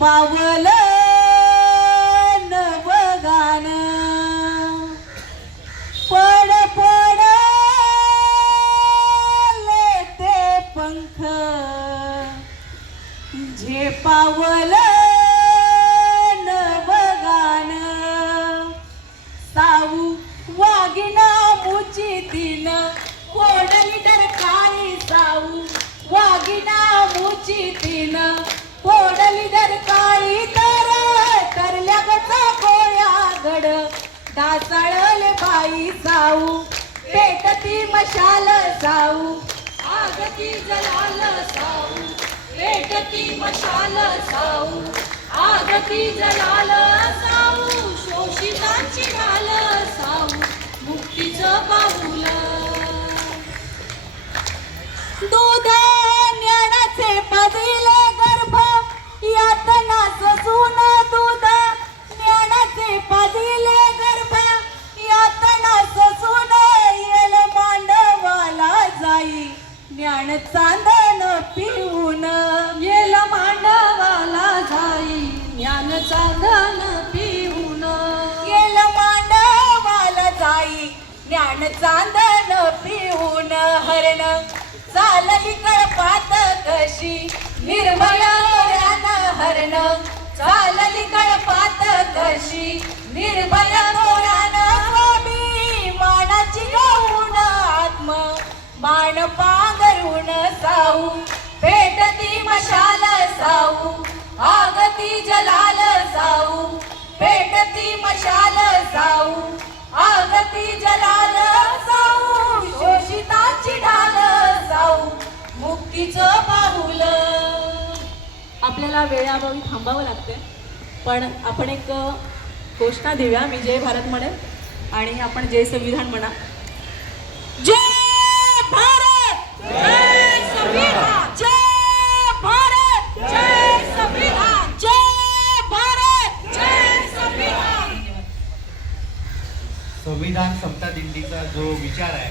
पावलं नवगान पड पडले ते पंख झेपावलं नवगान साऊ वागिना मुचितीन कोडली डरकाळी साऊ वागिना मुचितीन कोडली डरकाळी तर करल्या गचा कोया गड दासळले बाई साऊ पेटती मशाल साऊ आगती जलाल साऊ पेटती मशाल साऊ आगती जलाल साऊ शोषितांची घाल साऊ मुक्तीचं पाऊल दूध ज्ञानाचे पाजिले गर्भ यातना ससून दूध ज्ञानाचे पाजिले गर्भ यातना ससून येल मांडवाला जाई ज्ञान चांदण पिऊन येल मांडवाला जाई ज्ञान चांदण पिऊन येल मांडवाला जाई ज्ञान चांदण पिऊन हरण चालली कळपात कशी निर्मळ तोऱ्यानं हरण चालली कळपात कशी निर्मळ तोऱ्यानं स्वामी मानाची गहून आत्म मान पांघरून साऊ पेटती मशाल साऊ आगती जलाल साऊ पेटती मशाल साऊ आगती जलाल साऊ शोषितांची ढाल साऊ मुक्तीचं पाऊल. आपल्याला वेळाभावी थांबावं लागते पण आपण एक घोषणा देऊया. मी जय भारत म्हणेन आणि आपण जय संविधान म्हणा. जय भारत जय संविधान जय भारत जय संविधान जय भारत जय संविधान. संविधान सप्ताह दिंडीचा जो विचार आहे